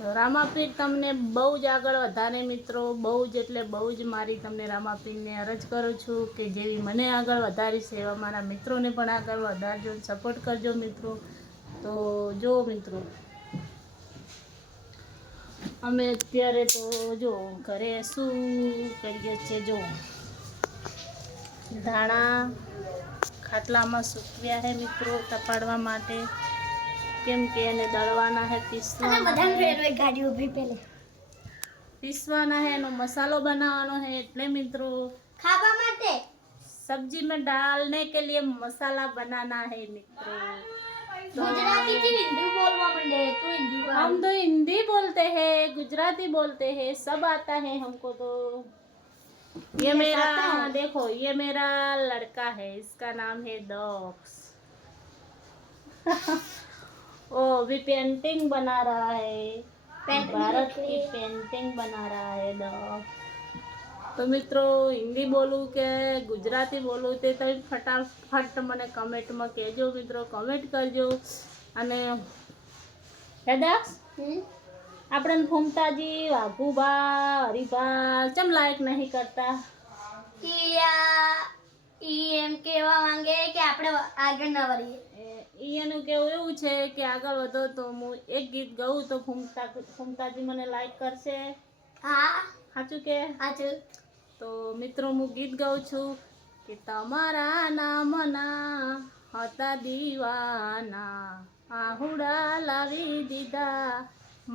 રામાપીર તમને બહુ જ આગળ વધારે મિત્રો, બહુ જ એટલે બહુ જ મારી તમને રામાપીરને અરજ કરું છું કે જેવી મને આગળ વધારી છે એવા મારા મિત્રોને પણ આગળ વધારજો, સપોર્ટ કરજો મિત્રો. તો જો મિત્રો અમે અત્યારે તો જો ઘરે શું કરીએ છીએ, જો ધાણા ખાટલામાં સૂકવ્યા હે મિત્રો તપાડવા માટે, કેમ કે એને દળવાના હે, પીસવાના હે, એનો મસાલો બનાવવાનો હે, એટલે મિત્રો ખાવા માટે सब्जी में डालने के लिए मसाला बनाना है मित्रों। गुजराती की हिंदी बोलवा मंडे, तू हिंदी बोल। हम तो हिंदी बोलते हैं, गुजराती बोलते हैं, सब आता है हमको तो। ये मेरा देखो, ये मेरा लड़का है, इसका नाम है डॉक्स। ओ भी पेंटिंग बना रहा है, भारत की पेंटिंग बना रहा है डॉक्स। તો મિત્રો હિન્દી બોલું કે ગુજરાતી બોલું તે તમે ફટાફટ મને કમેન્ટમાં કહેજો મિત્રો, કમેન્ટ કરજો. અને હેદાક્ષ આપણે ફૂમતાજી, વાઘુબા, હરિભા ચમ લાઈક નહીં કરતા? ઈ એમ કેવા માંગે કે આપણે આગળ ન વધીએ. એનું કેવું એવું છે કે આગળ વધો તો હું એક ગીત ગાઉં તો ફૂમતાજી મને લાઈક કરશે. હા સાચું કે? સાચું. તો મિત્રો હું ગીત ગાઉં છું કે તમારા નામના હતા દીવાના, આહુડા લાવી દીધા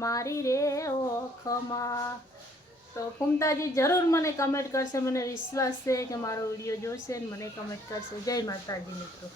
મારી રે ઓખમાં. તો ફૂમતાજી જરૂર મને કમેન્ટ કરશે, મને વિશ્વાસ છે કે મારો વિડીયો જોશે ને મને કમેન્ટ કરશે. જય માતાજી મિત્રો.